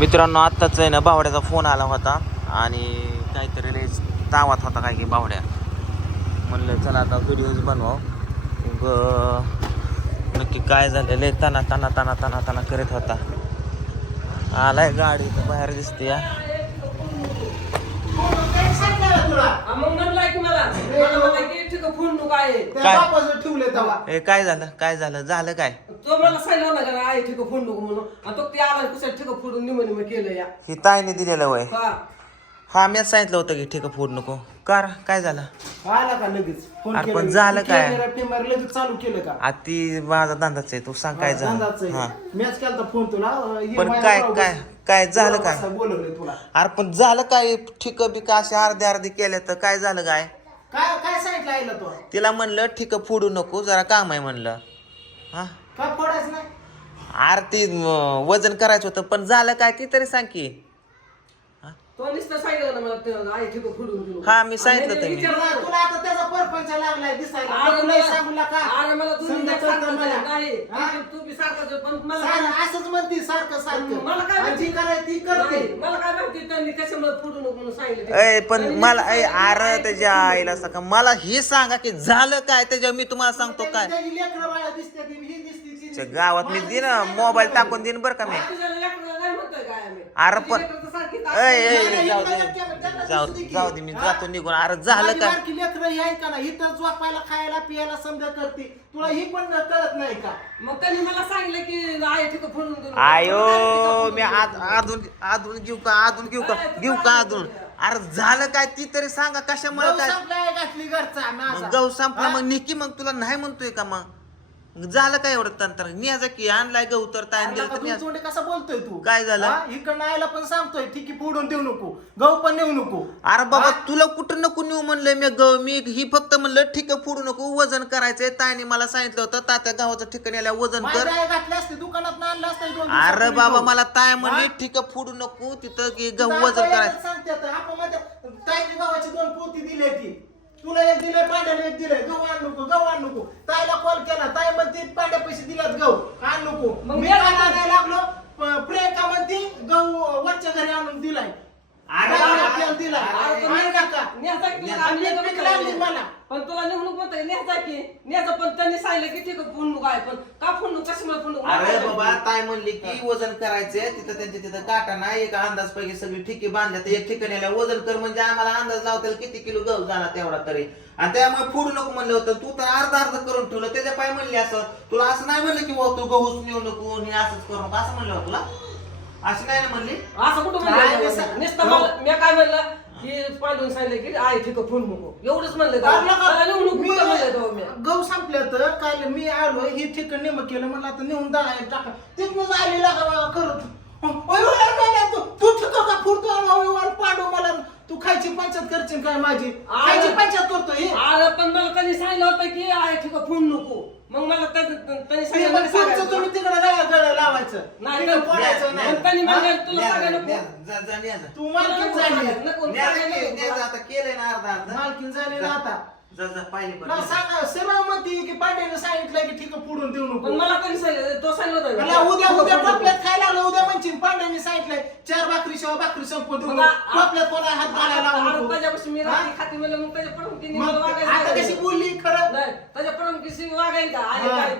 मित्रांनो आत्ताच आहे ना बावड्याचा फोन आला होता आणि काहीतरी लय तावात होता काय की बावड्या. म्हणलं चला आता व्हिडिओज बनवाव. मग नक्की काय झालं लय ताना ताना ताना ताना ताना करत होता. आलाय गाडी तर बाहेर दिसते या आहे, आहे काय? ठेवले काय झालं? काय झालं? झालं काय? तो मला सांगितलं ना का आहे ठीक आहे, फोन नको म्हणून. आणि तो ते आला कसं ठीक आहे, फोडून निम निम केलं या. ही ताईने दिलेलं वय. हा. हा मी सांगितलं होतं की ठीक फोड नको. कार काय झालं? आला का लगेच? फोन अरे केला पण की. झालं काय? कॅमेरा फिमेरा लगेच चालू केलं का? आ ती माझा धंदाच आहे. तू सांग काय झालं? हा. मॅच केलता फोन तुला. अं, पण माझ्या काय काय बस. काय झालं काय? बोलवलंय तुला. अरे पण झालं काय? ठिक बिक असे अर्धे अर्धे केले तर काय झालं काय? काय काय सांगितलं आईला तो? तिला म्हणलं ठीक फोडू नको. जरा काम आहे म्हणलं. हा. का फोडायचं नाही अरे ती म, वजन करायचं होतं पण झालं काय ती तरी सांग की तो नुसतं सांगितलं ना मला ते आहे ठीक आहे, फोडून देऊ. हा, मी सांगितलं आणि तर मी. विचारलं तुला ना. तुला आता त्याचा परपंच लागलाय दिसायला अरे पण मला- नाही सांगू नका अरे मला तुम्ही समजा नाही कळतं सांगत मला. नाही. हा? तू- तू बी सारखाच आहे, पण मला सांग, काय- असंच म्हणते सारखं सारखं मला काय आणि माहिती? जी करायची ती करते नाही, मला काय माहिती त्यांनी कशामुळे फोडू नको म्हणून सांगितलं ते. अय पण त्यांनी मला नुसतं अय सांगितलं, अरे त्याच्या आईला सका मला हे सांगा की झालं काय त्याच्या मी तुम्हाला सांगतो काय त्याची लेकरं बाळं ही दिसते. गावात मी दिन मोबाईल टाकून देईन बरं का मी. अरे पण- लेकरं जाऊ जाऊ दे. जाऊ मी? जातो निघून अरे झालं लेकरं ही का ना तर झोपायला खायला पियाला समजा करते तुला ही पण कळत नाही का मग त्यांनी मला सांगितलं की आहे. आयो मी देऊ. आदून आदून घेऊ का आदून घेऊ का घेऊ का आदून अरे झालं काय ती तरी सांगा कशामुळे काय घातली घरचा मग. गहू संपला? मग निकी मग तुला नाही म्हणतोय का मग झालं काय एवढं तंत्र न्यायचा की आणलाय गहू तर ताईन अरे दिलं तर तू न्यायचं. तोंडी कसा बोलतोय तू काय झालं? हा? इकडनं आयला पण सांगतोय ठीक आहे फोडून देऊ नको गहू पण नेऊ नको अरे बाबा? तुला कुठं नको नेऊ म्हणलंय मी गहू मी ही फक्त म्हणलं ठीक आहे फोडू नको वजन करायचंय ताईने मला सांगितलं होतं तात्या गावाचं ठिकाणी आल्या वजन कर माझ्या आई घातली असते दुकानात आणलं असतं दोन अरे दिवसापूर्वी बाबा गहू. मला ताय म्हणली हा? ठीक आहे फोडू नको तिथं की गहू वजन करायचं सांगते आता. आपण मध्ये ताईने गव्हाची दोन पोती दिली ती तुला एक दिलंय पांड्याला एक दिलंय. गहू आण नको गहू आण नको. ताईला कॉल केला. ताई म्हणते पांड्या पैसे दिलात गहू आण नको. मग मी काय काय आणायला लागलो? प- प्रियंका म्हणते गहू वरच्या घरी आणून दिलाय. पण तुला निवडणूक म्हणतोय न्यायचा की न्यायचा पण त्यांनी सांगितलं की ठीक आहे फोडणूक आहे पण का फोडणूक कशामुळे फोडणूक अरे बाबा ताई म्हणली की वजन करायचंय तिथं त्यांच्या तिथं काटा नाही एक अंदाज पैकी सगळी ठिकी बांधल्या तर एक ठिकाणी वजन कर म्हणजे आम्हाला अंदाज लावता किती किलो गहू जाणार तेवढा तरी. आणि त्यामुळे फोडू नको म्हणलं होतं तू तर अर्धा अर्ध करून ठेवलं त्याच्या पाय म्हणली असं. तुला असं नाही म्हणलं की तू गहूच नेऊ नको आणि असंच करू नको असं म्हणलं होतं तुला? अशी नाही ना म्हणली? असं कुठं काय म्हणलं कसं- नुसतं मला मी काय म्हणलं? की पांडून सांगितलं की आहे ठीक फोन नको एवढंच म्हणलं त्याला. त्याला निवडणूक मी- कुठं म्हणलं तेव्हा मी? गहू संपल्या तर काय मी आलो हे ठिकाण नेमक केलं म्हणलं आता नेऊन दळा टाका. तिथूनच आलेला का करत ओय, ओय, तू तू ठिकाण का? ओय, पाडू मला खायची पंचायत करशील काय माझी? खायची पंचायत करतो हे. अरे पण मला त्यांनी सांगितलं होतं की आहे ठीक आहे फोन नको. मग मला त्या- त्या- त्यांनी ते सांगितलं. तुम्ही तिकडे लावायचं. नाही, तिकडं नाही, फोडायचं नाही, नाही त्यांनी म्हणलं? तुला सांगायला नको. जा- जा- न्या जा. तू मालकीन झाली. नको, सांगायला नको. आता केलंय ना अर्धा अर्धा. मालकीन झाली ना आता. जा जा मला सांगा की सांगितलं की ठीक आहे पुढून देऊ पण नको मला त्यांनी सांगितलं तो सांगितलं होतं. मला उद्या उद्या टोपल्यात खायला आलं उद्या म्हणशील पांड्याने सांगितलंय चार भाकरी शिवाय भाकरी संपत देऊ मग आ- टोपल्यात कोणा हात घालायला लावू नको. त्याच्यापासून मी? रात्री खाती म्हणलं मग त्याच्या पडून मग आता कशी बोलली खरं? किसी का हा. काय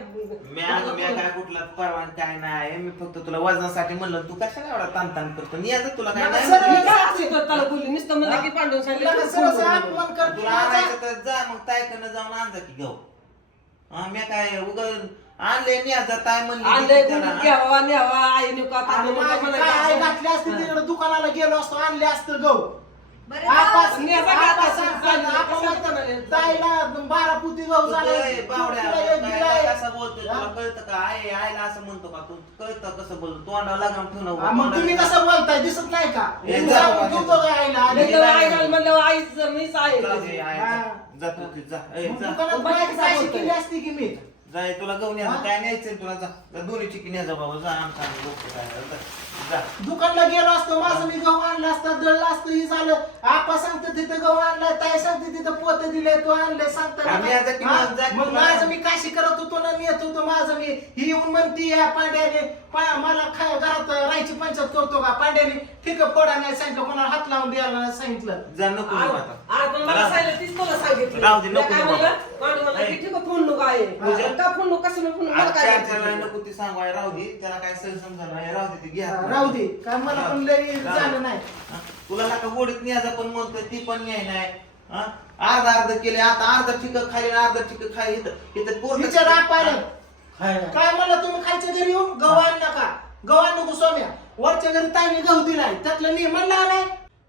मी अगं मी काय कुठला परवान काय नाही मी फक्त तुला वजनासाठी म्हणलं तू कशाला एवढा ताण ताण करतो मी आता तुला काय मला नाही सरळ- म्हणलं. मी काय असं करतो त्याला बोलली नुसतं म्हणलं की पांडून सांगितलं अपमान तुला आणायचं तर जा मग तायकडनं जाऊन आण जा की घेऊ हा मी काय उग आणले नी आता ताय म्हणली आणलंय घ्यावा न्यावा आई नको आणि माझी काय आई घातली असती तिकडे दुकानाला गेलो असतो आणले असतं गहू बरं, पुती हा? कळतं का? असं म्हणतो तू? कळतं कसं बोलतो? लागाम हा, तुम्ही कसं बोलताय? दिसत नाही हे आईला आईच मीच आहे. हा. असती मी जा ए, तुला हा? काय न्यायचं तुला? जा. जा दोन्ही चिकी न्या जा बाबा जा आमचा दुकानला गेलो असतो माझं मी गहू आणला असता दळलं असतं हे झालं. आपा सांगते तिथं गहू आणलाय ताई सांगते तिथं पोत दिले तू आणले आम्ही आता सांगता किंवा जा मग किंवा- माझं मी काशी करत होतो ना मी येत होतो माझं मी. ही येऊन म्हणती या पांड्याने पा- मला खा घरात राहायची पंचायत करतो का? पांड्याने ठीक फोडा नाही सांगितलं कोणाला हात लावून द्यायला नाही सांगितलं. जा नको नको आता. आ, पण मला सांगितलं तीच तुला सांगितलं. राहू दे, नको काय नको. म्हणलं? पांडू मला नाही. की ठीक आहे. फोन नको आहे. का फोन नको कसं फोन मला आज काय चार? चार नको ती सांगवाय राहू दे त्याला काय सही समजा नाही राहू दे ती घ्या राहू दे काय मला पण लय राहू. झालं नाही. हा? तुला नका गोडीत न्यायचा पण म्हणतोय ती पण न्याय नाही. हा? अर्धा अर्ध केले आता अर्धा ठिक खाली आणि अर्धा ठिक खाली इथं इथं पोरगं- विचार पाहिलं. खायला. काय म्हणलं तुम्ही खालच्या घरी येऊन गहू आण नका. गहू आण नको सोम्या. वरच्या घरी ताईने गहू दिलाय. त्यातलं म्हणला नाही?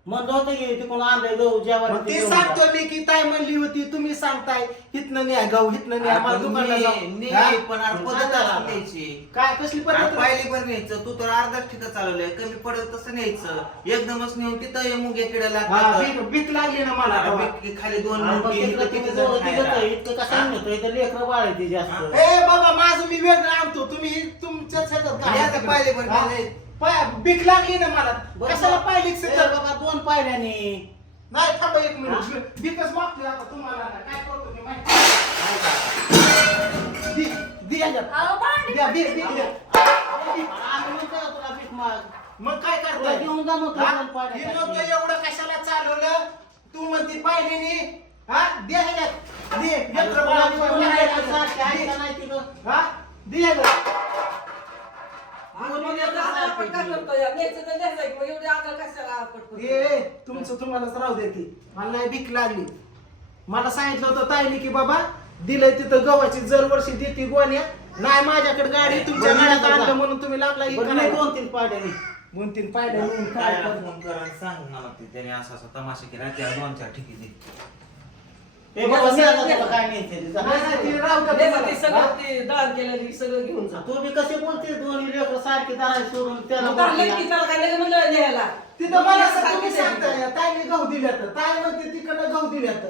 म्हणलं होतं की तिकडून आणलंय गहू मग ते सांगतो मी की ताई म्हणली होती तुम्ही सांगताय हिथनं न्या गहू हिथनं न्या मला ने- जाऊ. हा? पण आज पद्धत असते. न्यायची काय कसली पद्धत पाहिली पण न्यायचं तू तर अर्धा ठिका चालवलंय कमी पडेल तसं न्यायचं एकदमच नेऊन तिथं हे मुंग्या किड्या हा, लागतात भीक भीक लागली ना मला तेव्हा. खाली दोन आणि मग मुंगी, तिकडं इकडं तिकडं किती जवळ जण तिकडं खायला. इतकं कसं नेतो इथं लेकरं बाळ आहे ती जास्त ए बाबा माझं मी वेगळं आणतो तुम्ही तुमच्या शेतात आणि आता पाहिले पण हा? पाय- भीक लागली ना मला बरं. कशाला पाहिली ए, बाबा दोन पायऱ्याने नाही थांबा एक मिनिट भीकच मागतोय आता तुम्हाला ना. काय करतो मी माहिती दि दि याच्यात. अहो, भांडी द्या, दे, दे, द्या. आम्ही म्हणतो ना तुला भीक माग मग काय तुला करताय घेऊन जा हा? दोन पायऱ्या टाकली. एवढं कशाला चालवलं तू म्हणते पाहिली नी हा दे ह्याच्यात दे अरे लेकरं तुला बाळा घेऊन पण जायचं सारखं आहे दे. का नाही तिथं? हा दे ह्याच्यात. आणि मग एवढं आजार आपण काय करतो या? न्यायचं तर न्यायचं की मग एवढे आजार कशाला आपण करतो? ए तुमचं तुम्हालाच राहू दे ती मला नाही भीक लागली. मला सांगितलं होतं ताईने की बाबा दिलंय तिथं गव्हाची दरवर्षी देते गोण्या नाही माझ्याकडे गाडी तुमच्या गाड्यात. आणलं म्हणून तुम्ही लागला. दोन तीन पायऱ्याने दोन तीन पायड्या येऊन काय? फोन कर सांग मला ते. त्याने असा असा तमाशा केला त्या दोन चार ठिकी दे काय ते. जा. नाही, नाही, ते राहू द्या न्यायचं ते तुम्हाला. सगळं ते दळण केलेलं सगळं घेऊन जा. तू बी कसे बोलते? दोन्ही लेकरं सारखी दारात सोडून त्याला मग काढलं की बोलते. त्याला काय नाही म्हणलं न्यायला? तिथं मला असं सांगितलं तुम्ही की सांगताय ताईने गहू दिल्यात. ताई म्हणते तिकडनं गहू दिल्यात.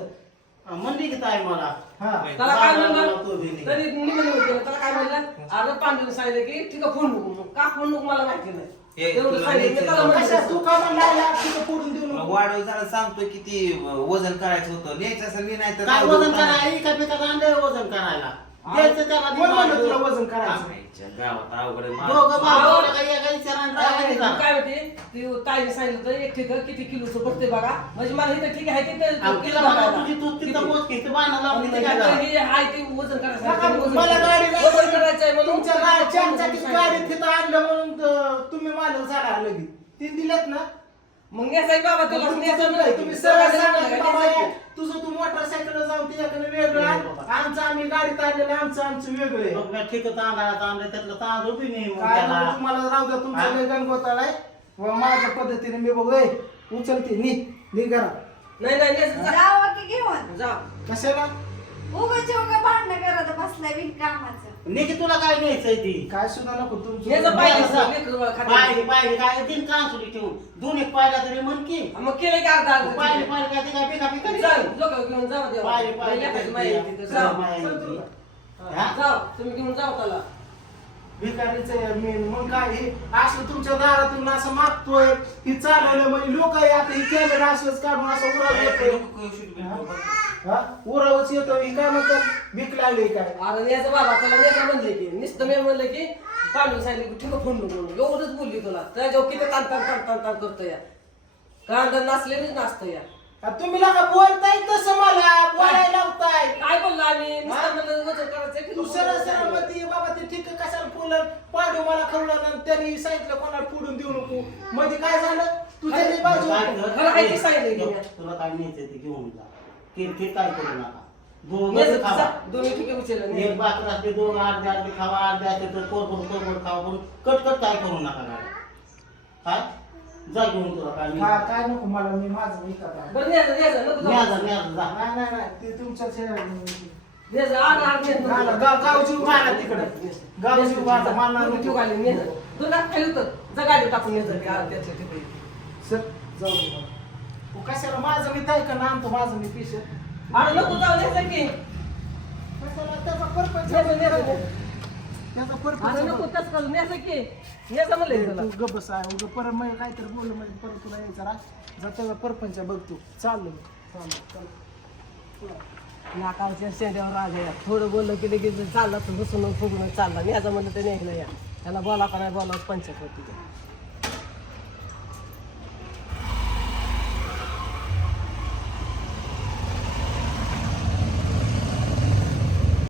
हा, म्हणली की ताई मला. हा. त्याला काय मला म्हणलं? तो बी नाही. तरी मी म्हणलं होतं, त्याला काय म्हणलं? अर्ध पांडून सांगितलं की ठीक आहे फोन नको का फोन नको मला माहिती नाही. हे, एवढं तुला सांगितलं न्यायचं त्याला आहे. कशा म्हणलं तू का म्हणला तिथं फोडून देऊ मग नको वाढव झाला सांगतोय किती वजन करायचं होतं न्यायचं असेल मी नाही तर काय वजन. करायला एका पिकात आणलंय वजन करायला द्यायचं त्याला कोण म्हणलं तुला. वजन करायचं आमच्या गावात अवघड आहे. दोघं माणूस- भाऊ एवढं काही एका विचाराने राहायला आणि जा. काय होते ती ताईने सांगितलं होतं एक ठीक किती किलोचं बघते बघा म्हणजे मला इथं ठीक आहे ते तिला तुझी तिथं लावून तिथे काय? हे करायचं. नका, मला गाडी नाही. वजन करायचं आहे म्हणून तुमच्या गा- चार चाकीची गाडी तिथं आणलं म्हणून त- तुम्ही मालक झाला लगेच तीन दिल्यात ना मग न्यायचं आहे बाबा तुला तुमचं तुम्ही. सरळ न्यायचं सांगा? बाबा हे. तुझं तू मोटरसायकल जाऊन तिच्याकडे वेगळं नाही. बाबा. आमचं आम्ही गाडीत आणलेलं आमचं आमचं वेगळं आहे. बघ, मी ठिकं तांदळात आणलं त्यातलं तांदूळ बी नाही मग काय त्याला. तुम्हाला राहू द्या तुमचं हा? गणगोताळ आहे व माझ्या पद्धतीने मी बघू ए, उचलते नी नी करा नाही नाही न्यायचं जा. जावं की घेऊन जा कशाला उगाच उगा भांडणं करत बसलाय बिनकामाचं निकी तुला काय न्यायचंय ती? काय सुद्धा नको न्यायचं तुमचं. लेकरं. पाहिली पाहिली काय दिन कांसुली ठेवून. दोन एक पाहिला तरी म्हण की. मग केलं की अर्धा अर्धा पाहिली पाहिली काय ते काय पिका पिका लोकं घेऊन जाऊ द्या पाहिली पाहिली लेकराची माहिती आहे तिथं. जा. हा? जाऊ तुम्ही घेऊन जाऊ त्याला. भिकारीचं मेन मग काय हे? असं तुमच्या दारातून असं मागतोय. ही चालवलं म्हणजे लोक आता ही कॅमेरा असंच काढून असं उराव येतोय हा? उरावच येतो ही काय म्हणतात? भीक लागली काय? अरे न्यायचं बाबा त्याला न्यायचं म्हणले की नुसतं मी म्हणलं की पांडून सांगितलं की ठीक फोन नको म्हणून. एवढंच बोलली तुला. त्याच्यावर किती ताण ताण ताण ताण ताण करतो या. कांदा नाचलेलीच नाचतो या. तुम्ही लोक बोलताय तसं मला. बोलायला लावताय. काय बोललो आम्ही? नुसतं म्हणलं वजन करायचं की तू सरळ सरळ म्हणते बाबा ते ठीक कशाला फुलं पांडू मला खवलं आणि त्यांनी सांगितलं कोणाला फोडून देऊ नको. मध्ये काय झालं? तू त्याची बाजू? खरं आहे सांगितलं की. तुला काय न्यायचंय ते घेऊन जा. किरकिर काय करू नका दोघं खावा जा. दोन्ही ठीक आहे उचललं एक न्यायचं. बाकर असते दोन अर्धे अर्धे खावा अर्धे असते तर कोरभर कोरभर खावा करून कटकट काय करू नका गाड्या काय जा घेऊन तुला काय हा. काय नको मला मी माझं मी करणार बरं न्यायचं न्यायचं नको न्या जाऊ. जा, न्या जा, जा. नाही नाही नाही ते न्यायचं न्यायचं. गावची उभारा तिकडे गावची न्यायचं. खाली जा गाडी टाकून न्यायचं. सर जाऊ दे मला. कशाला माझं मी ताय का आणतो माझं मी पिश अरे नको जाऊ न्यायचं की. कशाला त्याचा परपंच न्यायचं, न्यायचं. त्याचा अरे परपंच नको तस करू न्यायचं की. न्यायचं म्हणलं तुला. तू गबस आहे उगा परत मग काहीतरी बोलू म्हणजे परत तुला यायचा राग. जाता परपंच बघ तू. चाललो मी. चाललो चाललो नाकावच्या शेंड्यावर राग आहे. थोडं बोललं की लगेच चालला तर बसून फुगून चालला. न्यायचं म्हणलं तर निघलं या. त्याला बोला का नाही बोला पंचायत होती. ते